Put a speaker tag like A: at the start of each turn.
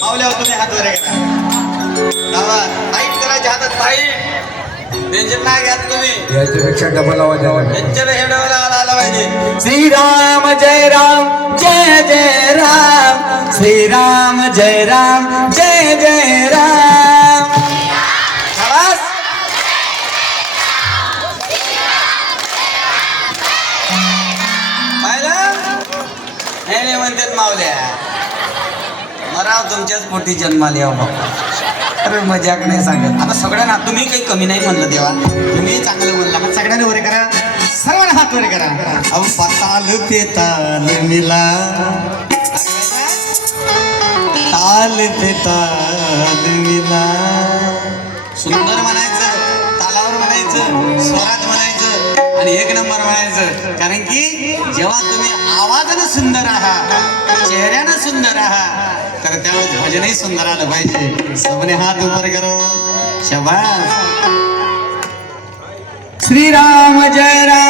A: मावल्यावर तुम्ही हात वर करा गावात टाईट करायचे हातात टाईट टेन्शन नाही घ्या तुम्ही.
B: याच्यापेक्षा डबल आवाज आला
A: पाहिजे.
B: श्रीराम जय राम जय जय राम श्रीराम जय राम जय जय राम
A: शाबास. पाहिलं? हे नाही म्हणतात मावल्या. मराव तुमच्याच पोटी जन्माले अहो बाबा. अरे मजाक नाही सांगत. आता सगळ्यांना तुम्ही काही कमी नाही म्हणलं देवा. तुम्ही चांगलं बोलला. मग सगळ्यांनी वरे करा. सर्वांना हात वरे करा. अहो पाताल पे ताल मिला. ताल पे ताल मिला. सुंदर म्हणायचं तालावर म्हणायचं स्वरात म्हणायचं आणि एक नंबर म्हणायचं. कारण की जेव्हा तुम्ही आवाजानं सुंदर आहात चेहऱ्या सुंदर तर त्यावेळेस भजनही सुंदर आलं पाहिजे. सबने हात उपर करो. शबास.
B: श्रीराम जय राम.